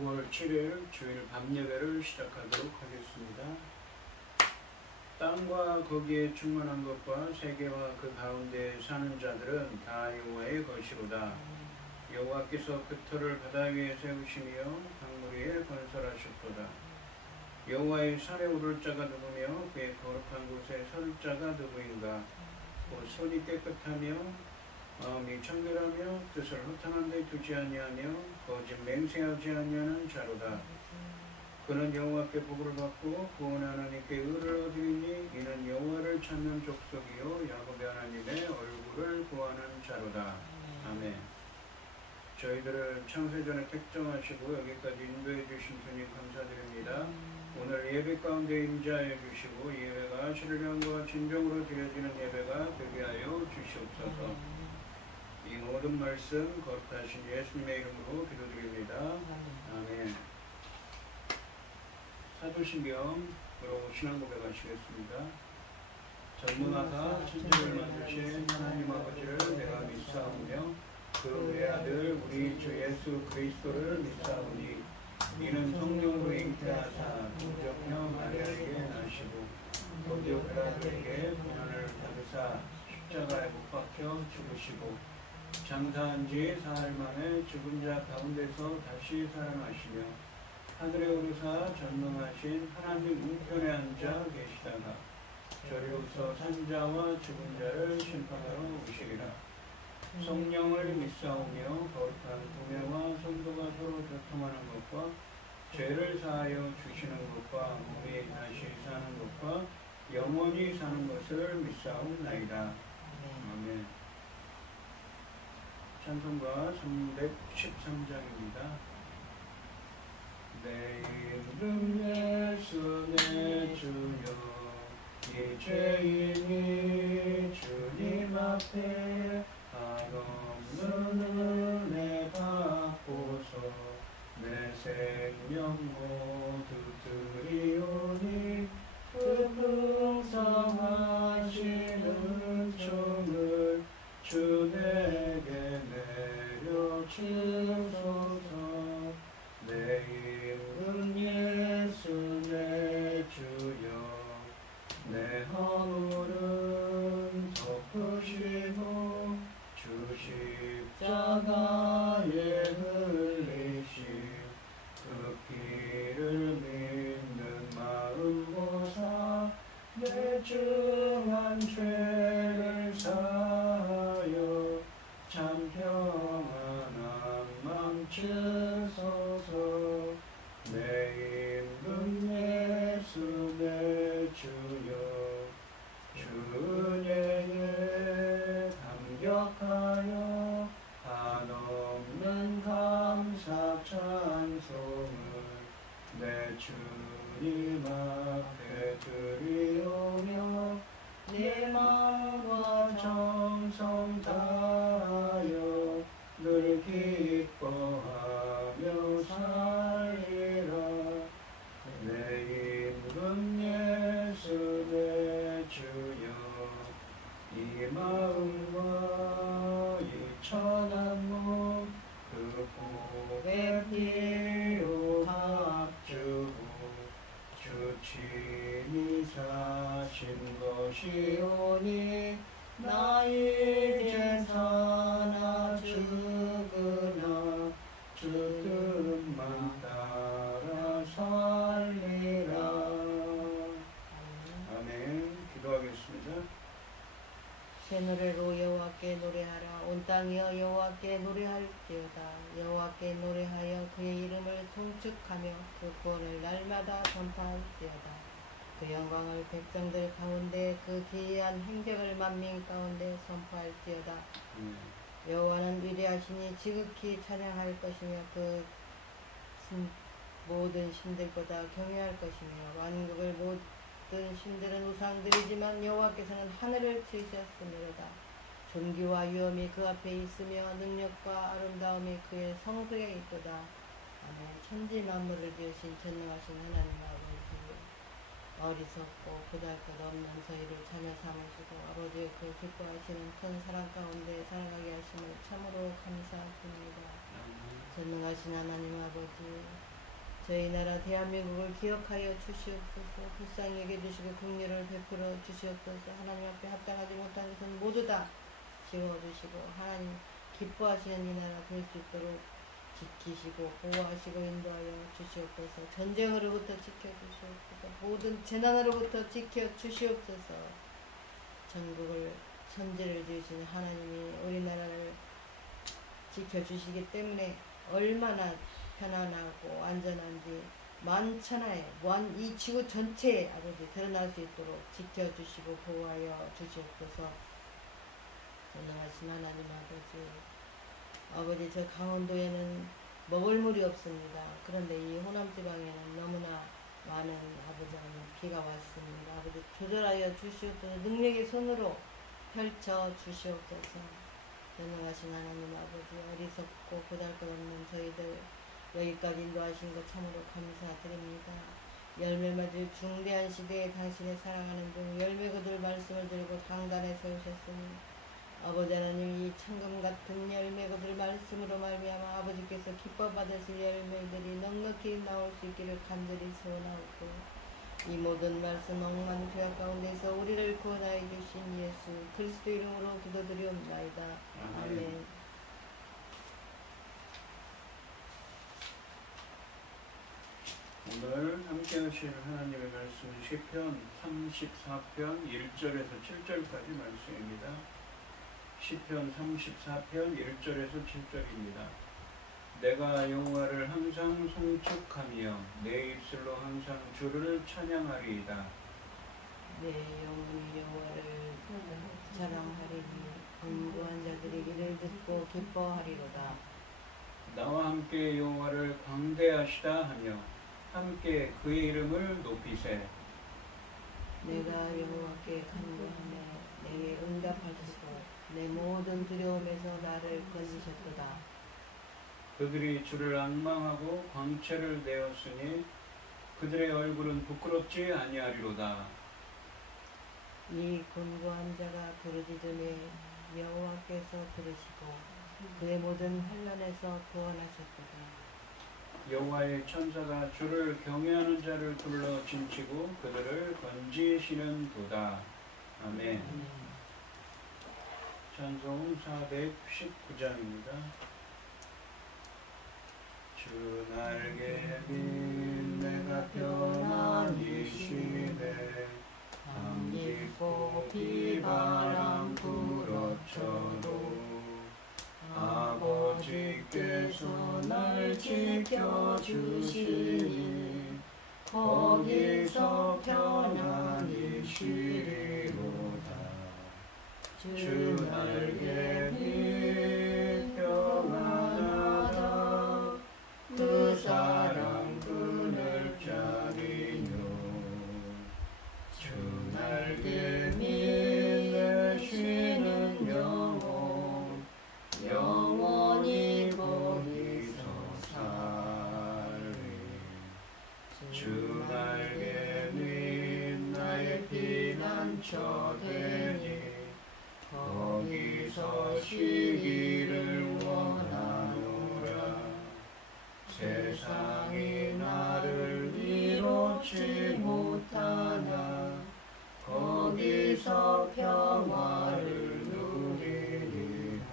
9월 7일 주일 밤예배를 시작하도록 하겠습니다. 땅과 거기에 충만한 것과 세계와 그 가운데 사는 자들은 다 여호와의 것이로다. 여호와께서 그 터를 바다 위에 세우시며 강물 위에 건설하셨도다. 여호와의 산에 오를 자가 누구며 그의 거룩한 곳에 설 자가 누구인가. 곧 손이 깨끗하며 마음이 청결하며 뜻을 허탄한 데 두지 아니하며 거짓 맹세하지 아니하는 자로다. 그는 여호와께 복을 받고 구원 하나님께 의를 얻으리니 이는 여호와를 찾는 족속이요 야곱의 하나님의 얼굴을 구하는 자로다. 아멘. 저희들을 창세전에 택정하시고 여기까지 인도해 주신 주님 감사드립니다. 오늘 예배 가운데 임재하여 주시고 예배가 신령과 진정으로 드려지는 예배가 되게 하여 주시옵소서. 이 모든 말씀 거룩하신 예수님의 이름으로 기도드립니다. 아멘. 사도신경으로 신앙 고백하시겠습니다. 전능하사 천지를 만드신 하나님 아버지를 내가 믿사오며 그 외아들 우리 주 예수 그리스도를 믿사오니 이는 성령으로 잉태하사 동정녀 마리아에게 나시고 본디오 빌라도에게 고난을 받으사 십자가에 못 박혀 죽으시고 장사한 지 사흘 만에 죽은 자 가운데서 다시 살아나시며 하늘에 오르사 전능하신 하나님 우편에 앉아 계시다가 저리로서 산자와 죽은 자를 심판하러 오시리라. 성령을 믿사오며 거룩한 구매와 성도가 서로 교통하는 것과 죄를 사하여 주시는 것과 몸이 다시 사는 것과 영원히 사는 것을 믿사옵나이다. 아멘. 찬송가 313장입니다. 내 이름 예수 내 주여 이 죄인이 주님 앞에 한없는 은혜 받고서 내 생명 모두 드리오니 그 풍성하신 은총을 주 내게 내려주소서. 내 임금 예수 내 주여, 내 허물은 덮으시고 주 십자가에 흘리신 그 피를 믿는 마음 보사 내 중한 죄를 사하여 참 평안한 맘 주소서. 내 임금 예수 내 주여, 주님께 감격하여 한없는 감사 찬송을 내 주님 앞에 드리오며 내 마음과 정성 다하여 늘 기뻐하며 살리라. 내 임금 예수 내 주여, 이 마음과 이 천한 몸 그 복의 피로 합주고 주 친히 사신 것이오니 나 이제 사나 죽으나 주 뜻만 따라 살리라. 아멘. 기도하겠습니다. 새 노래로 여호와께 노래하라. 온 땅이여 여호와께 노래할지어다. 여호와께 노래하여 그의 이름을 송축하며 그 구원을 날마다 전파할지어다. 그 영광을 백성들 가운데 그 기이한 행적을 만민 가운데 선포할지어다. 여호와는 위대하시니 지극히 찬양할 것이며 그 모든 신들보다 경외할 것이며 만국을 모든 신들은 우상들이지만 여호와께서는 하늘을 지으셨으므로다. 존귀와 위엄이 그 앞에 있으며 능력과 아름다움이 그의 성소에 있도다. 아멘. 천지 만물을 지으신 전능하신 하나님 아버지, 어리석고 보잘것없는 저희를 자녀 삼으시고 아버지의 그 기뻐하시는 큰 사랑 가운데 살아가게 하심을 참으로 감사드립니다. 전능하신 하나님 아버지, 저희 나라 대한민국을 기억하여 주시옵소서. 불쌍히 여겨주시고 긍휼을 베풀어 주시옵소서. 하나님 앞에 합당하지 못한 것은 모두 다 지워주시고 하나님 기뻐하시는 이 나라 될 수 있도록 지키시고 보호하시고 인도하여 주시옵소서. 전쟁으로부터 지켜주시옵소서. 모든 재난으로부터 지켜주시옵소서. 전국을 천지를 지으신 하나님이 우리나라를 지켜주시기 때문에 얼마나 편안하고 안전한지 만천하에 이 지구 전체에 아버지 드러날 수 있도록 지켜주시고 보호하여 주시옵소서. 전능하신 하나님 아버지, 저 강원도에는 먹을 물이 없습니다. 그런데 이 호남지방에는 너무나 많은 아버지 하나님 비가 왔습니다. 아버지 조절하여 주시옵소서. 능력의 손으로 펼쳐 주시옵소서. 전능하신 하나님 아버지, 어리석고 보잘것없는 저희들 여기까지 인도하신 것 참으로 감사드립니다. 열매 맺을 중대한 시대에 당신의 사랑하는 종 열매 거둘 말씀을 들고 당단에 세우셨으니 아버지 하나님, 이 천금 같은 열매 거둘 말씀으로 말미암아 아버지께서 기뻐 받으실 열매들이 넉넉히 나올 수 있기를 간절히 소원하고, 이 모든 말씀 억만 죄악 가운데서 우리를 구원하여 주신 예수 그리스도 이름으로 기도드리옵나이다. 아멘. 오늘 함께 하실 하나님의 말씀은 시편 34편 1절에서 7절까지 말씀입니다. 시편 34편 1절에서 7절입니다. 내가 여호와를 항상 송축하며 내 입술로 항상 주를 찬양하리이다. 내 영혼이 여호와를 자랑하리니 곤고한 자들이 이를 듣고 기뻐하리로다. 나와 함께 여호와를 광대하시다 하며 함께 그의 이름을 높이세. 내가 여호와께 간구하며 내게 응답하시고 내 모든 두려움에서 나를 건지셨도다. 그들이 주를 앙망하고 광채를 내었으니 그들의 얼굴은 부끄럽지 아니하리로다. 이 곤고한 자가 부르짖음에 여호와께서 들으시고 그의 모든 환난에서 구원하셨도다. 여호와의 천사가 주를 경외하는 자를 둘러 진치고 그들을 건지시는 도다. 아멘. 찬송 419장입니다. 주 날개 빈 내가 편안히 쉬네 밤 깊고 비바람 불어쳐도 아버지께서 날 지켜주시니 거기서 편안히 쉬리로다. 주 날개 밑 평안하다. 그 사랑 그늘 자리요. 주 날개 밑 내 쉬는 영혼 영원히 거기서 살리. 주 날개 밑 나의 피난처 되니 거기서 쉬기를 원하노라. 세상이 나를 이롭지 못하나 거기서 평화를 누리리라.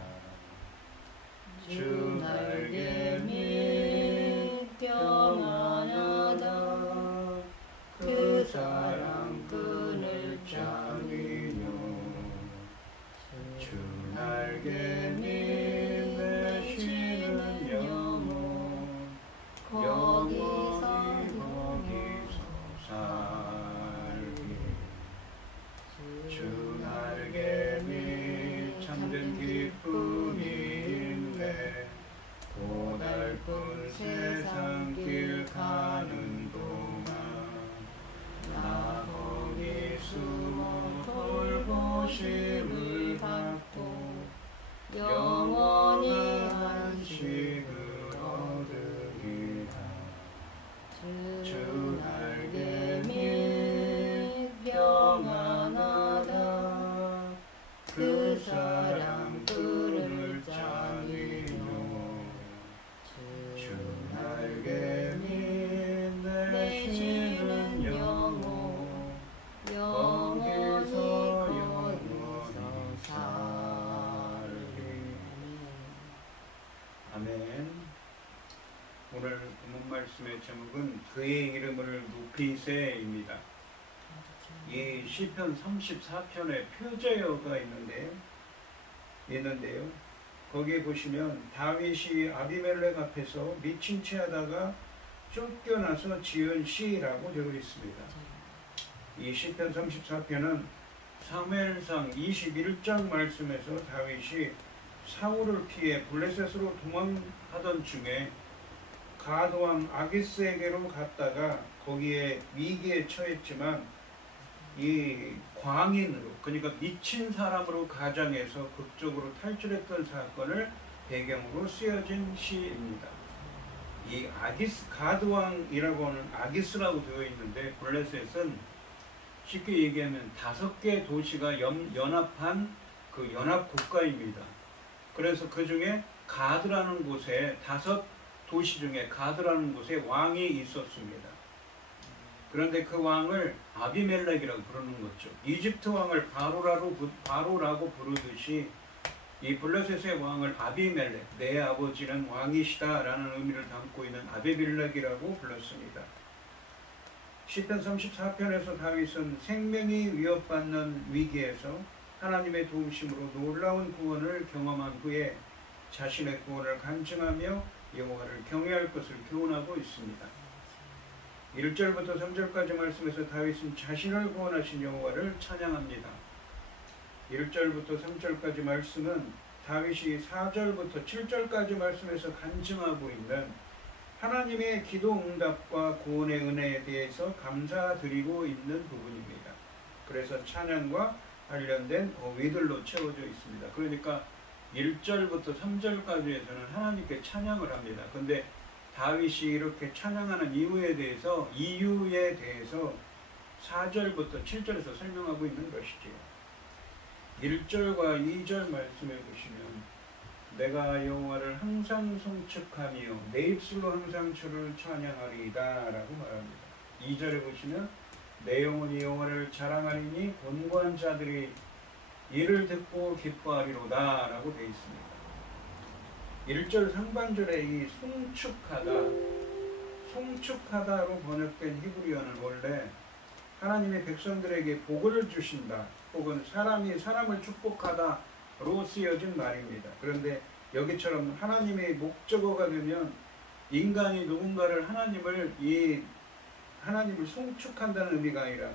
주 날개 밑 평안하다. 그 사랑 그늘 잠이뇨. 주 날개 밑 내 쉬는 영혼 거기서 살기. 주 날개 밑 참된 기쁨이 있네. 고달픈 세상 길 가는 동안 나 거기 숨어 돌보심을 받고 영원히 안식을 얻으리라. 주 날개 밑 평안하다. 그 사랑 그늘 자리요. 주 날개 밑 내 쉬는 영혼 영원히 살리. 아멘. 오늘 본문 말씀의 제목은 그의 이름을 높이세입니다. 이 시편 34편의 표제어가 있는데요. 거기에 보시면 다윗이 아비멜렉 앞에서 미친 채 하다가 쫓겨나서 지은 시라고 되어 있습니다. 이 시편 34편은 사무엘상 21장 말씀에서 다윗이 사울을 피해 블레셋으로 도망하던 중에 가드왕 아기스에게로 갔다가 거기에 위기에 처했지만 이 광인으로, 그러니까 미친 사람으로 가장해서 극적으로 탈출했던 사건을 배경으로 쓰여진 시입니다. 이 가드왕이라고 하는 아기스라고 되어 있는데 블레셋은 쉽게 얘기하면 5개 도시가 연합한 그 연합 국가입니다. 그래서 그 중에 가드라는 곳에 5도시 중에 가드라는 곳에 왕이 있었습니다. 그런데 그 왕을 아비멜렉이라고 부르는 거죠. 이집트 왕을 바로라고 부르듯이 이 블레셋의 왕을 아비멜렉, 내 아버지는 왕이시다 라는 의미를 담고 있는 아비멜렉이라고 불렀습니다. 시편 34편에서 다윗은 생명이 위협받는 위기에서 하나님의 도우심으로 놀라운 구원을 경험한 후에 자신의 구원을 간증하며 여호와를 경외할 것을 교훈하고 있습니다. 1절부터 3절까지 말씀에서 다윗은 자신을 구원하신 여호와를 찬양합니다. 1절부터 3절까지 말씀은 다윗이 4절부터 7절까지 말씀에서 간증하고 있는 하나님의 기도 응답과 구원의 은혜에 대해서 감사드리고 있는 부분입니다. 그래서 찬양과 관련된 어휘들로 채워져 있습니다. 그러니까 1절부터 3절까지에서는 하나님께 찬양을 합니다. 근데 다윗이 이렇게 찬양하는 이유에 대해서 4절부터 7절에서 설명하고 있는 것이지요. 1절과 2절 말씀해 보시면 내가 여호와를 항상 송축하며 내 입술로 항상 주를 찬양하리이다 라고 말합니다. 2절에 보시면 내 영혼이 여호와를 자랑하리니 곤고한 자들이 이를 듣고 기뻐하리로다 라고 되어 있습니다. 1절 상반절에 이 송축하다로 번역된 히브리어는 원래 하나님의 백성들에게 복을 주신다 혹은 사람이 사람을 축복하다로 쓰여진 말입니다. 그런데 여기처럼 하나님의 목적어가 되면 인간이 누군가를 하나님을 송축한다는 의미가 아니라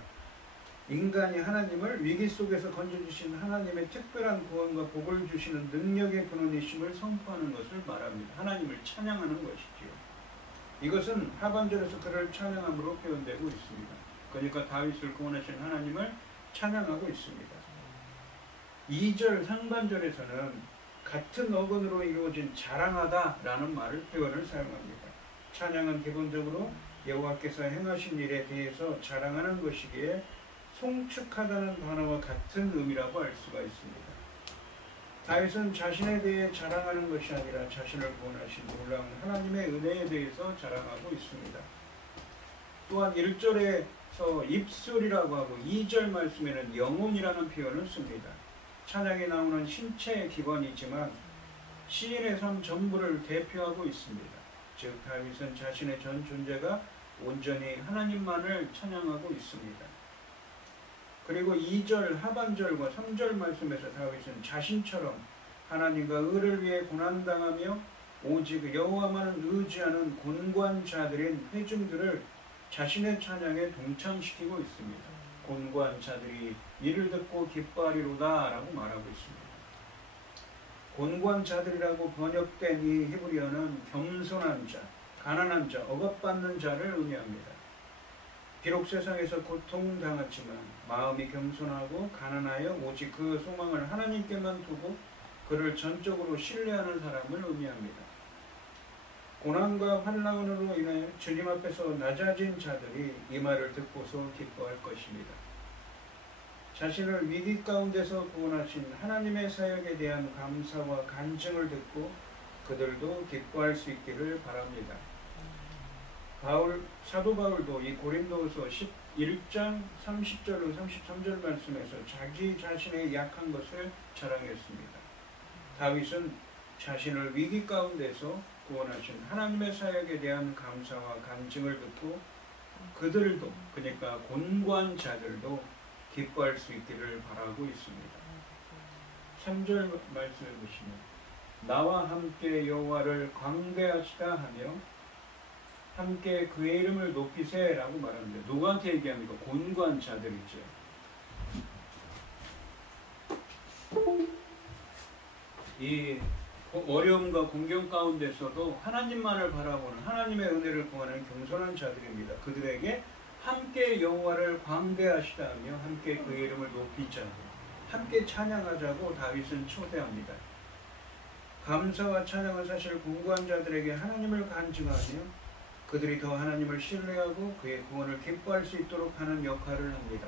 인간이 하나님을 위기 속에서 건져주신 하나님의 특별한 구원과 복을 주시는 능력의 근원이심을 선포하는 것을 말합니다. 하나님을 찬양하는 것이지요. 이것은 하반절에서 그를 찬양함으로 표현되고 있습니다. 그러니까 다윗을 구원하신 하나님을 찬양하고 있습니다. 2절 상반절에서는 같은 어근으로 이루어진 자랑하다라는 표현을 사용합니다. 찬양은 기본적으로 여호와께서 행하신 일에 대해서 자랑하는 것이기에 송축하다는 단어와 같은 의미라고 할 수가 있습니다. 다윗은 자신에 대해 자랑하는 것이 아니라 자신을 구원하신 놀라운 하나님의 은혜에 대해서 자랑하고 있습니다. 또한 1절에서 입술이라고 하고 2절 말씀에는 영혼이라는 표현을 씁니다. 찬양이 나오는 신체의 기관이지만 시인의 삶 전부를 대표하고 있습니다. 즉 다윗은 자신의 전 존재가 온전히 하나님만을 찬양하고 있습니다. 그리고 2절 하반절과 3절 말씀에서 다윗은 자신처럼 하나님과 의를 위해 고난당하며 오직 여호와만을 의지하는 곤고한 자들인 회중들을 자신의 찬양에 동참시키고 있습니다. 곤고한 자들이 이를 듣고 기뻐하리로다 라고 말하고 있습니다. 곤고한 자들이라고 번역된 이 히브리어는 겸손한 자, 가난한 자, 억압받는 자를 의미합니다. 비록 세상에서 고통당하지만 마음이 겸손하고 가난하여 오직 그 소망을 하나님께만 두고 그를 전적으로 신뢰하는 사람을 의미합니다. 고난과 환난으로 인해 주님 앞에서 낮아진 자들이 이 말을 듣고서 기뻐할 것입니다. 자신을 위기 가운데서 구원하신 하나님의 사역에 대한 감사와 간증을 듣고 그들도 기뻐할 수 있기를 바랍니다. 사도 바울도 이 고린도후서 11장 30절로 33절 말씀에서 자기 자신의 약한 것을 자랑했습니다. 다윗은 자신을 위기 가운데서 구원하신 하나님의 사역에 대한 감사와 간증을 듣고 그들도, 그러니까 곤고한 자들도 기뻐할 수 있기를 바라고 있습니다. 3절 말씀해 보시면 나와 함께 여호와를 광대하시다 하며 함께 그의 이름을 높이세 라고 말합니다. 누구한테 얘기합니까? 곤고한 자들이죠. 이 어려움과 공경 가운데서도 하나님만을 바라보는 하나님의 은혜를 구하는 겸손한 자들입니다. 그들에게 함께 여호와를 광대하시다며 함께 그의 이름을 높이자고 함께 찬양하자고 다윗은 초대합니다. 감사와 찬양은 사실 곤고한 자들에게 하나님을 간증하며 그들이 더 하나님을 신뢰하고 그의 구원을 기뻐할 수 있도록 하는 역할을 합니다.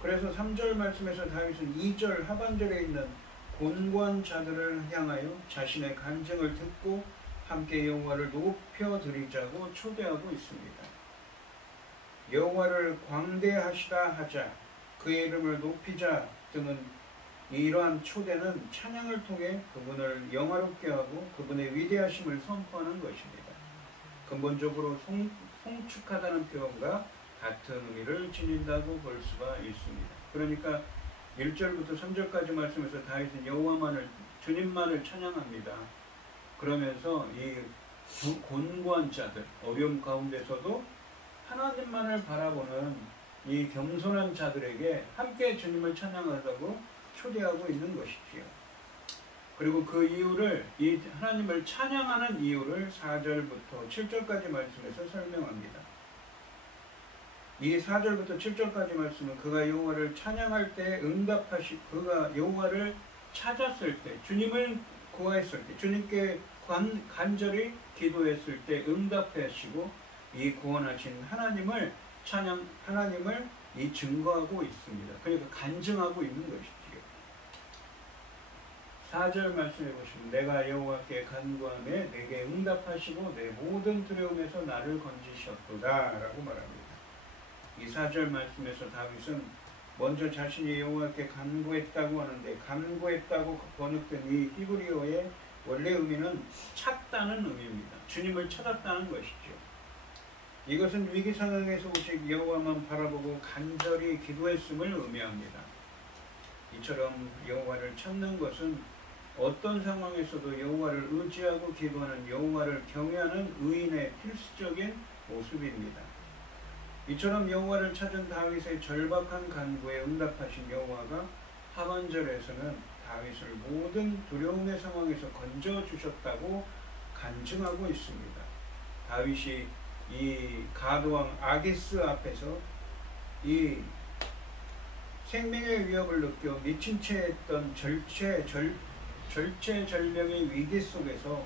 그래서 3절 말씀에서 다윗은 2절 하반절에 있는 곤고한 자들을 향하여 자신의 간증을 듣고 함께 여호와를 높여드리자고 초대하고 있습니다. 여호와를 광대하시다 하자, 그의 이름을 높이자 등은 이러한 초대는 찬양을 통해 그분을 영화롭게 하고 그분의 위대하심을 선포하는 것입니다. 근본적으로 송축하다는 표현과 같은 의미를 지닌다고 볼 수가 있습니다. 그러니까 1절부터 3절까지 말씀에서 다윗은 여호와만을, 주님만을 찬양합니다. 그러면서 이 곤고한 자들, 어려움 가운데서도 하나님만을 바라보는 이 겸손한 자들에게 함께 주님을 찬양하자고 초대하고 있는 것이지요. 그리고 그 이유를, 이 하나님을 찬양하는 이유를 4절부터 7절까지 말씀에서 설명합니다. 이 4절부터 7절까지 말씀은 그가 여호와를 찬양할 때 그가 여호와를 찾았을 때, 주님을 구하였을 때, 주님께 간절히 기도했을 때 응답하시고 이 구원하신 하나님을 증거하고 있습니다. 그러니까 간증하고 있는 것이지요. 4절 말씀해 보시면 내가 여호와께 간구하매 내게 응답하시고 내 모든 두려움에서 나를 건지셨도다 라고 말합니다. 이 4절 말씀에서 다윗은 먼저 자신이 여호와께 간구했다고 하는데, 간구했다고 번역된 이 히브리어의 원래 의미는 찾다는 의미입니다. 주님을 찾았다는 것이죠. 이것은 위기 상황에서 오직 여호와만 바라보고 간절히 기도했음을 의미합니다. 이처럼 여호와를 찾는 것은 어떤 상황에서도 여호와를 의지하고 기도하는, 여호와를 경외하는 의인의 필수적인 모습입니다. 이처럼 여호와를 찾은 다윗의 절박한 간구에 응답하신 여호와가 하반절에서는 다윗을 모든 두려움의 상황에서 건져주셨다고 간증하고 있습니다. 다윗이 이 가드왕 아기스 앞에서 이 생명의 위협을 느껴 미친 채 했던 절체절명의 위기 속에서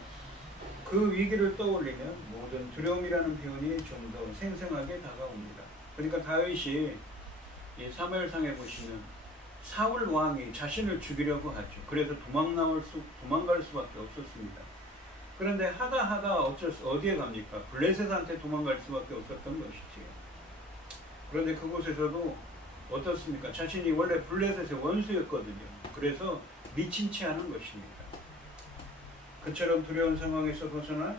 그 위기를 떠올리면 모든 두려움이라는 표현이 좀 더 생생하게 다가옵니다. 그러니까 다윗이 이 사무엘상에 보시면 사울 왕이 자신을 죽이려고 하죠. 그래서 도망갈 수밖에 없었습니다. 그런데 하다 어디에 갑니까? 블레셋한테 도망갈 수밖에 없었던 것이지요. 그런데 그곳에서도 어떻습니까? 자신이 원래 블레셋의 원수였거든요. 그래서 미친 채 하는 것입니다. 그처럼 두려운 상황에서 벗어나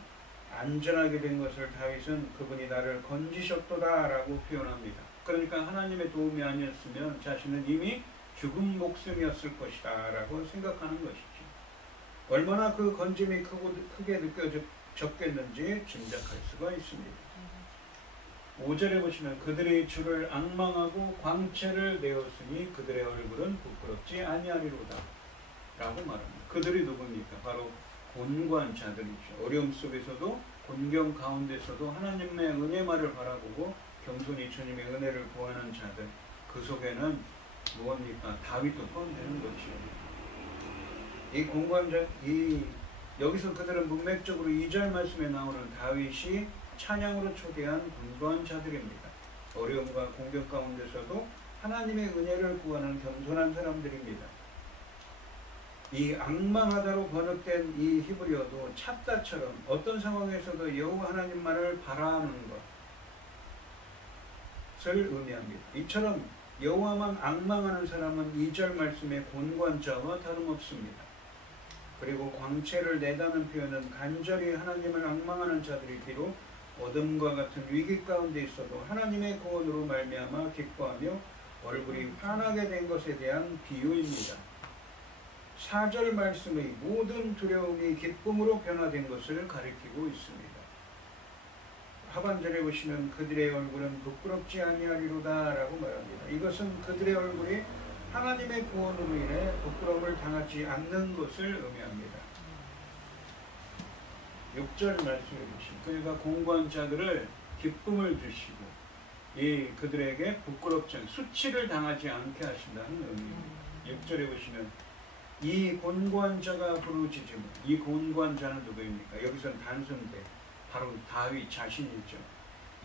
안전하게 된 것을 다윗은 그분이 나를 건지셨도다 라고 표현합니다. 그러니까 하나님의 도움이 아니었으면 자신은 이미 죽은 목숨이었을 것이다 라고 생각하는 것이죠. 얼마나 그 건짐이 크게 느껴졌겠는지 짐작할 수가 있습니다. 5절에 보시면 그들이 주를 앙망하고 광채를 내었으니 그들의 얼굴은 부끄럽지 아니하리로다 라고 말합니다. 그들이 누굽니까? 바로 곤고한자들이죠. 어려움 속에서도 곤경 가운데서도 하나님의 은혜만을 바라보고 겸손히 주님의 은혜를 구하는 자들, 그 속에는 무엇입니까? 다윗도 포함되는 것이죠. 이 곤고한자, 여기서 그들은 문맥적으로 2절 말씀에 나오는 다윗이 찬양으로 초대한 곤고한 자들입니다. 어려움과 공격 가운데서도 하나님의 은혜를 구하는 겸손한 사람들입니다. 이 앙망하다로 번역된 이 히브리어도 찾다처럼 어떤 상황에서도 여호와 하나님만을 바라는 것을 의미합니다. 이처럼 여호와만 앙망하는 사람은 2절 말씀의 곤고한자와 다름없습니다. 그리고 광채를 내다는 표현은 간절히 하나님을 앙망하는 자들이 비록 어둠과 같은 위기 가운데 있어도 하나님의 구원으로 말미암아 기뻐하며 얼굴이 환하게 된 것에 대한 비유입니다. 4절 말씀의 모든 두려움이 기쁨으로 변화된 것을 가리키고 있습니다. 하반절에 보시면 그들의 얼굴은 부끄럽지 아니하리로다 라고 말합니다. 이것은 그들의 얼굴이 하나님의 구원으로 인해 부끄러움을 당하지 않는 것을 의미합니다. 6절 말씀해 보시면 그가 공고한 자들을 기쁨을 주시고 이 그들에게 부끄럽지 않게 수치를 당하지 않게 하신다는 의미입니다. 6절에 보시면 이 곤고한 자가 부르짖으면, 이 곤고한 자는 누구입니까? 여기서는 단순대, 바로 다윗 자신이죠.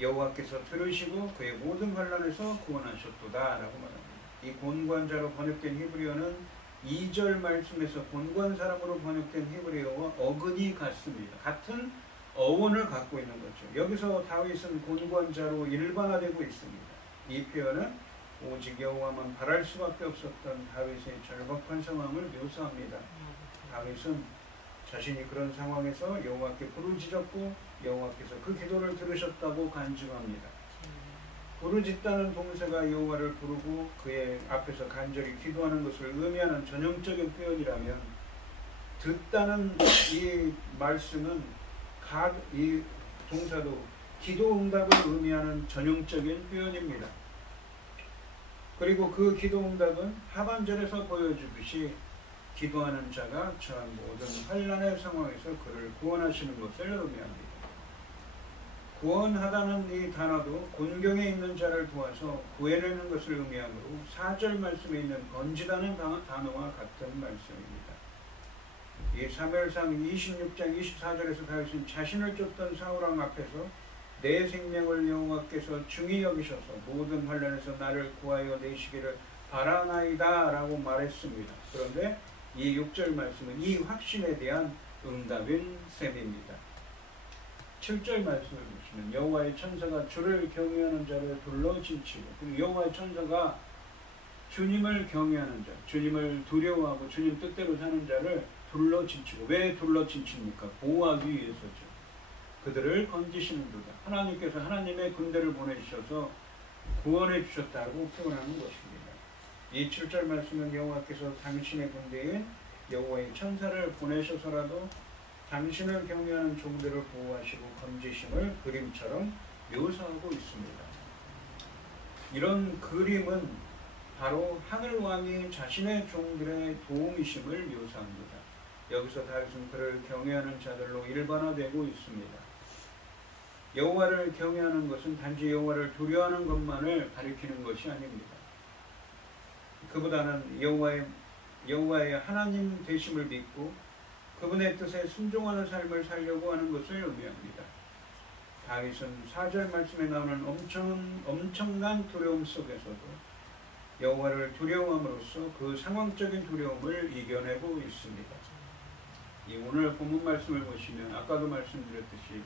여호와께서 들으시고 그의 모든 환난에서 구원하셨도다 라고 말합니다. 이 곤고한 자로 번역된 히브리어는 2절 말씀에서 곤고한 사람으로 번역된 히브리어와 어근이 같습니다. 같은 어원을 갖고 있는 거죠. 여기서 다윗은 곤고한 자로 일반화되고 있습니다. 이 표현은 오직 여호와만 바랄 수밖에 없었던 다윗의 절박한 상황을 묘사합니다. 다윗은 자신이 그런 상황에서 여호와께 부르짖었고 여호와께서 그 기도를 들으셨다고 간증합니다. 부르짖다는 동사가 여호와를 부르고 그의 앞에서 간절히 기도하는 것을 의미하는 전형적인 표현이라면, 듣다는 이 말씀은 이 동사도 기도 응답을 의미하는 전형적인 표현입니다. 그리고 그 기도 응답은 하반절에서 보여주듯이 기도하는 자가 처한 모든 환난의 상황에서 그를 구원하시는 것을 의미합니다. 구원하다는 이 단어도 곤경에 있는 자를 도와서 구해내는 것을 의미하므로 4절 말씀에 있는 건지다는 단어와 같은 말씀입니다. 이 사무엘상 26장 24절에서 다윗은 자신을 쫓던 사울왕 앞에서 내 생명을 여호와께서 중히 여기셔서 모든 환난에서 나를 구하여 내시기를 바라나이다 라고 말했습니다. 그런데 이 6절 말씀은 이 확신에 대한 응답인 셈입니다. 7절 말씀을 보시면 여호와의 천사가 주를 경외하는 자를 둘러진치고, 그리고 여호와의 천사가 주님을 경외하는 자, 주님을 두려워하고 주님 뜻대로 사는 자를 둘러진치고, 왜 둘러진칩니까? 보호하기 위해서죠. 그들을 건지시는도다. 하나님께서 하나님의 군대를 보내주셔서 구원해 주셨다고 표현하는 것입니다. 이 7절 말씀은 여호와께서 당신의 군대인 여호와의 천사를 보내셔서라도 당신을 경외하는 종들을 보호하시고 건지심을 그림처럼 묘사하고 있습니다. 이런 그림은 바로 하늘왕이 자신의 종들의 도움이심을 묘사합니다. 여기서 다윗은 그를 경외하는 자들로 일반화되고 있습니다. 여호와를 경외하는 것은 단지 여호와를 두려워하는 것만을 가리키는 것이 아닙니다. 그보다는 여호와의 하나님 되심을 믿고 그분의 뜻에 순종하는 삶을 살려고 하는 것을 의미합니다. 다윗은 4절 말씀에 나오는 엄청난 두려움 속에서도 여호와를 두려워함으로써 그 상황적인 두려움을 이겨내고 있습니다. 이 오늘 본문 말씀을 보시면 아까도 말씀드렸듯이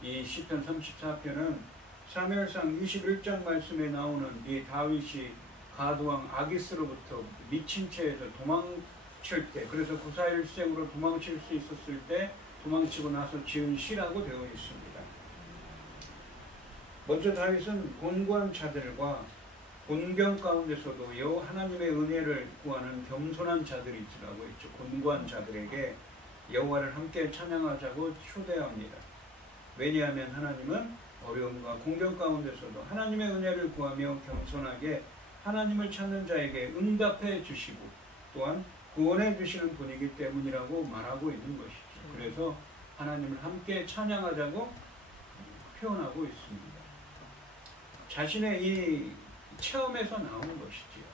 이 시편 34편은 사무엘상 21장 말씀에 나오는 이 다윗이 가드왕 아기스로부터 미친 채에서 도망칠 때, 그래서 구사일생으로 도망칠 수 있었을 때 도망치고 나서 지은 시라고 되어 있습니다. 먼저 다윗은 곤고한 자들과 곤경 가운데서도 여호와 하나님의 은혜를 구하는 겸손한 자들이라고 했죠. 곤고한 자들에게 여호와를 함께 찬양하자고 초대합니다. 왜냐하면 하나님은 어려움과 공경 가운데서도 하나님의 은혜를 구하며 겸손하게 하나님을 찾는 자에게 응답해 주시고 또한 구원해 주시는 분이기 때문이라고 말하고 있는 것이죠. 그래서 하나님을 함께 찬양하자고 표현하고 있습니다. 자신의 이 체험에서 나온 것이지요.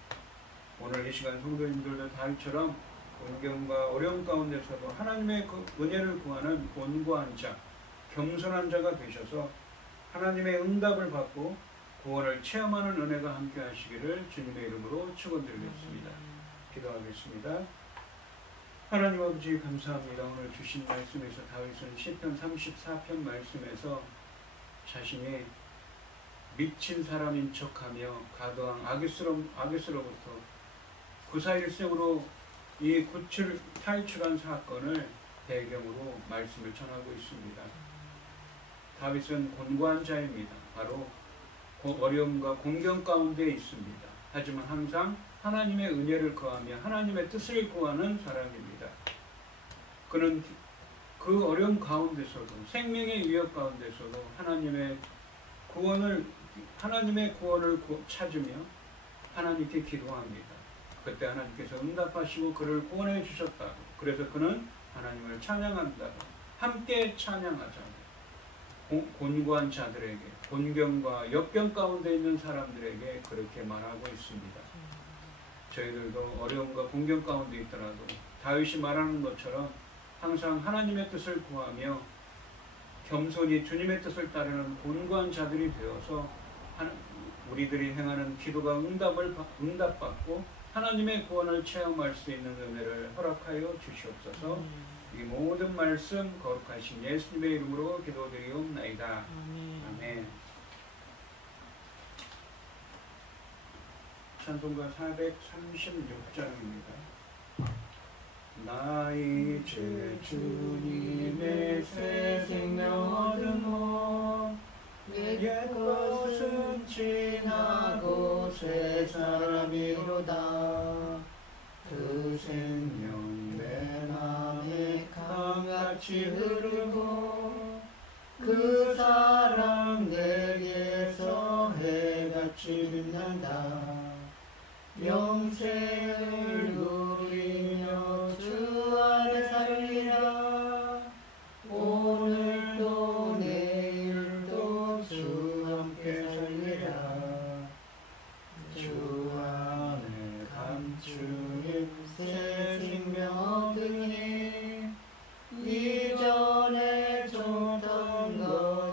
오늘 이 시간 성도님들도 다윗처럼 공경과 어려움 가운데서도 하나님의 그 은혜를 구하는 곤고한 자, 겸손한 자가 되셔서 하나님의 응답을 받고 구원을 체험하는 은혜가 함께 하시기를 주님의 이름으로 축원드리겠습니다. 기도하겠습니다. 하나님 아버지 감사합니다. 오늘 주신 말씀에서 다윗은 시편 34편 말씀에서 자신이 미친 사람인 척하며 가드왕 아기스로부터 구사일생으로 이 탈출한 사건을 배경으로 말씀을 전하고 있습니다. 다윗은 곤고한 자입니다. 바로 어려움과 공경 가운데 있습니다. 하지만 항상 하나님의 은혜를 구하며 하나님의 뜻을 구하는 사람입니다. 그는 그 어려움 가운데서도 생명의 위협 가운데서도 하나님의 구원을 찾으며 하나님께 기도합니다. 그때 하나님께서 응답하시고 그를 구원해 주셨다고. 그래서 그는 하나님을 찬양한다고. 함께 찬양하자고. 곤고한 자들에게, 곤경과 역경 가운데 있는 사람들에게 그렇게 말하고 있습니다. 저희들도 어려움과 공경 가운데 있더라도 다윗이 말하는 것처럼 항상 하나님의 뜻을 구하며 겸손히 주님의 뜻을 따르는 곤고한 자들이 되어서 우리들이 행하는 기도가 응답받고 하나님의 구원을 체험할 수 있는 은혜를 허락하여 주시옵소서. 이 모든 말씀 거룩하신 예수님의 이름으로 기도드리옵나이다. 아멘. 찬송가 436장입니다. 나 이제 주님의 새 생명 얻으모 옛 것은 지나고 새 사람이로다. 그 생명 내 맘에 강같이 흐르고 그 사랑 내게서 해같이 빛난다. 영생을 누리며 주 안에 살리라. 오늘도 내일도 주 함께 살리라. 주 안에 감추인 새 생명 얻으니 이전에 줬던 것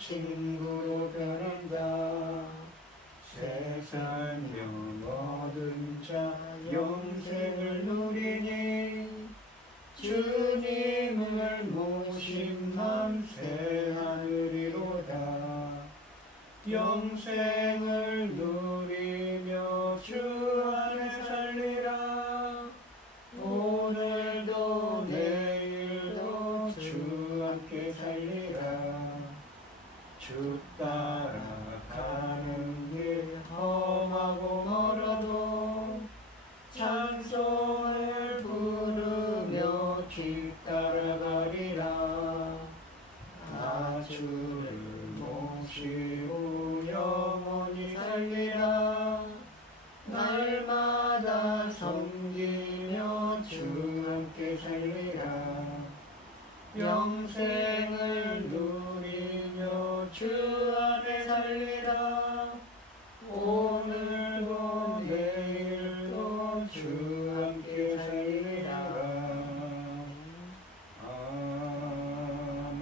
친구로 변한다. 새 생명 얻은 자 영생을 누리니 주님을 모심한 새 하늘이로다. 영생을 누리며 주 안에 살리라. 오늘도 내일도 주 함께 살리라. 주 따라가는 길 험하고 멀어도 찬송을 부르며 뒤따라가리라. 나 주를 모시고 영원히 살리라. 날마다 섬기며 주 함께 살리라. 영생을 누리며 주 안에 살리라. 오늘도 내일도 주 함께 살리라. 아멘.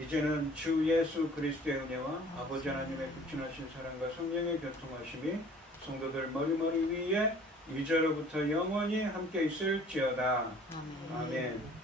이제는 주 예수 그리스도의 은혜와 아버지 하나님의 극진하신 사랑과 성령의 교통하심이 성도들 머리머리 위에 이제로부터 영원히 함께 있을지어다. 아멘.